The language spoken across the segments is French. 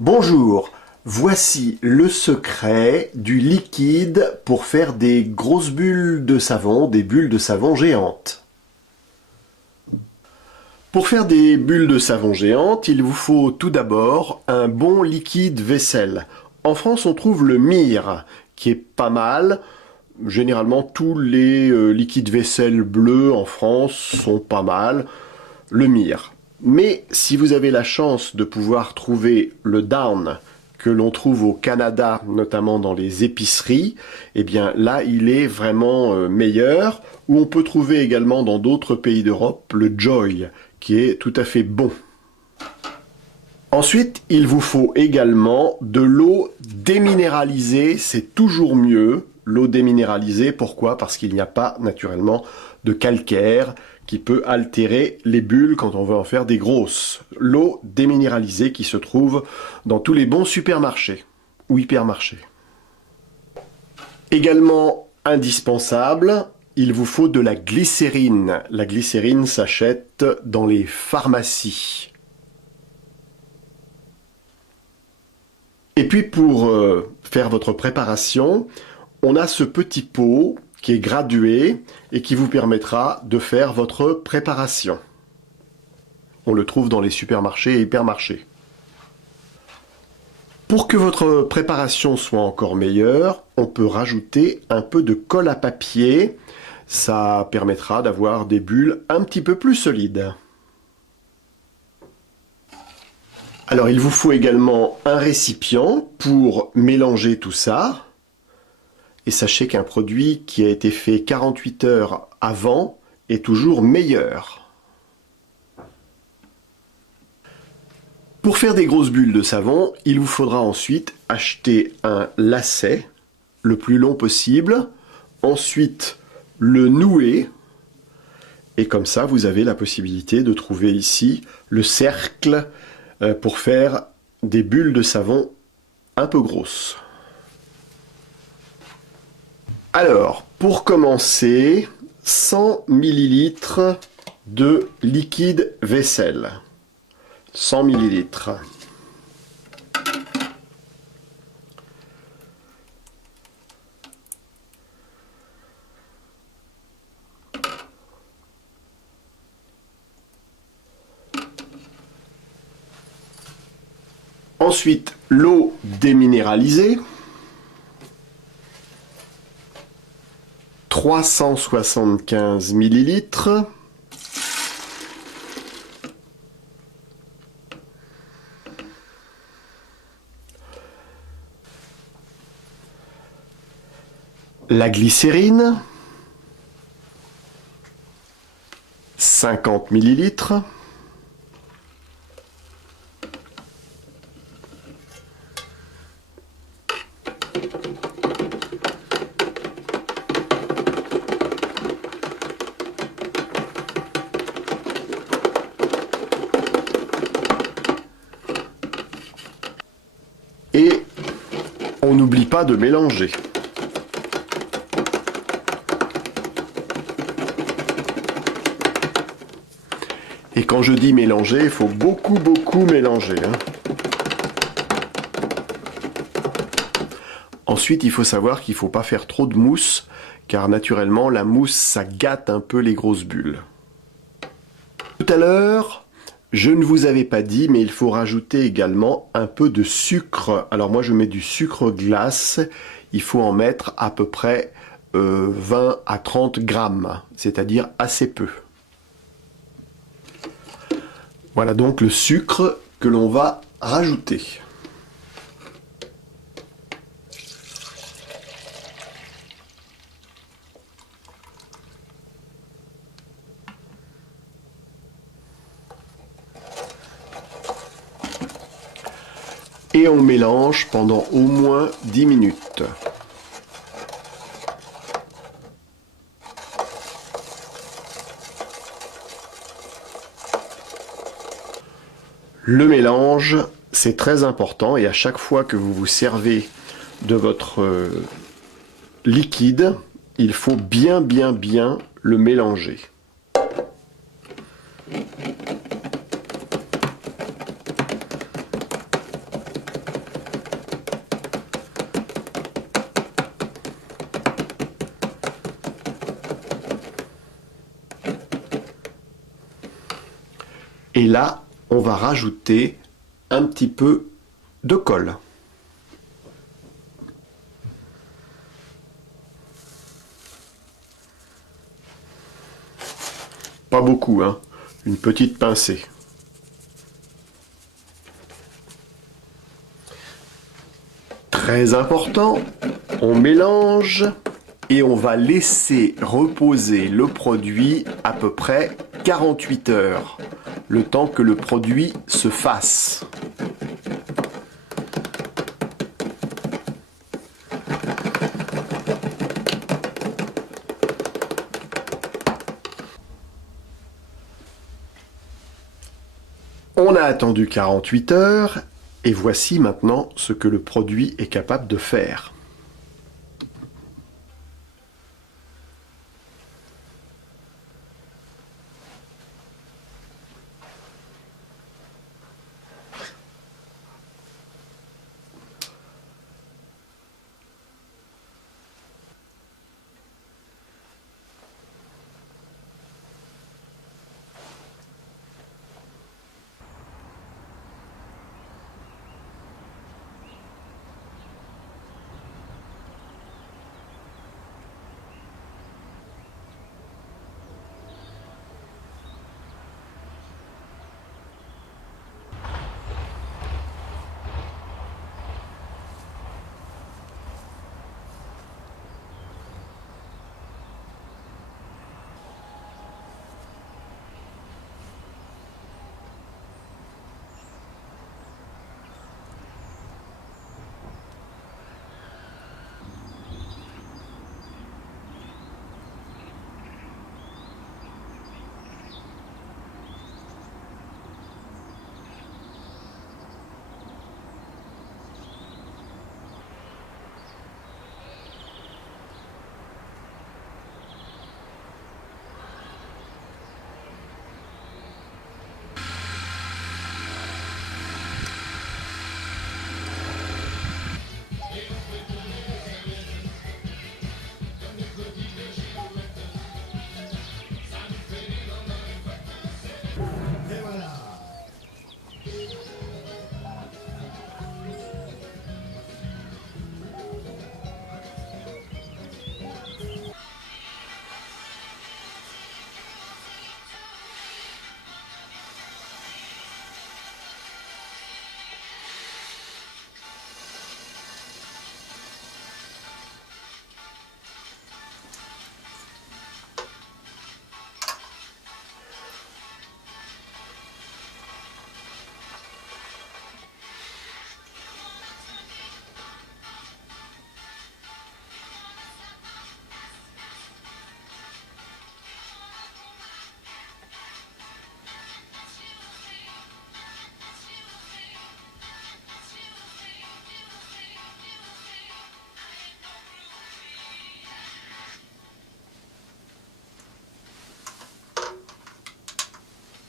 Bonjour, voici le secret du liquide pour faire des grosses bulles de savon, des bulles de savon géantes. Pour faire des bulles de savon géantes, il vous faut tout d'abord un bon liquide vaisselle. En France, on trouve le Mire, qui est pas mal. Généralement, tous les liquides vaisselle bleus en France sont pas mal. Le Mire. Mais si vous avez la chance de pouvoir trouver le Down que l'on trouve au Canada, notamment dans les épiceries, eh bien là il est vraiment meilleur. Ou on peut trouver également dans d'autres pays d'Europe le Joy, qui est tout à fait bon. Ensuite, il vous faut également de l'eau déminéralisée, c'est toujours mieux. L'eau déminéralisée, pourquoi? Parce qu'il n'y a pas naturellement de calcaire qui peut altérer les bulles quand on veut en faire des grosses. L'eau déminéralisée qui se trouve dans tous les bons supermarchés ou hypermarchés. Également indispensable, il vous faut de la glycérine. La glycérine s'achète dans les pharmacies. Et puis pour faire votre préparation, on a ce petit pot qui est gradué et qui vous permettra de faire votre préparation. On le trouve dans les supermarchés et hypermarchés. Pour que votre préparation soit encore meilleure, on peut rajouter un peu de colle à papier. Ça permettra d'avoir des bulles un petit peu plus solides. Alors il vous faut également un récipient pour mélanger tout ça. Et sachez qu'un produit qui a été fait 48 heures avant est toujours meilleur. Pour faire des grosses bulles de savon, il vous faudra ensuite acheter un lacet le plus long possible, ensuite le nouer, et comme ça vous avez la possibilité de trouver ici le cercle pour faire des bulles de savon un peu grosses. Alors, pour commencer, 100 ml de liquide vaisselle. 100 ml. Ensuite, l'eau déminéralisée. 375 ml. La glycérine. 50 ml. Et on n'oublie pas de mélanger. Et quand je dis mélanger, il faut beaucoup mélanger. Ensuite, il faut savoir qu'il ne faut pas faire trop de mousse, car naturellement, la mousse, ça gâte un peu les grosses bulles. Tout à l'heure, je ne vous avais pas dit, mais il faut rajouter également un peu de sucre. Alors moi, je mets du sucre glace. Il faut en mettre à peu près 20 à 30 grammes, c'est-à-dire assez peu. Voilà donc le sucre que l'on va rajouter. Et on mélange pendant au moins 10 minutes. Le mélange, c'est très important et à chaque fois que vous vous servez de votre liquide, il faut bien le mélanger. Et là, on va rajouter un petit peu de colle. Pas beaucoup, hein. Une petite pincée. Très important, on mélange et on va laisser reposer le produit à peu près 48 heures, le temps que le produit se fasse. On a attendu 48 heures et voici maintenant ce que le produit est capable de faire.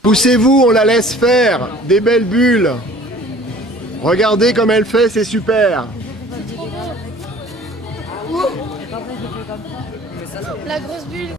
Poussez-vous, on la laisse faire. Des belles bulles. Regardez comme elle fait, c'est super. La grosse bulle.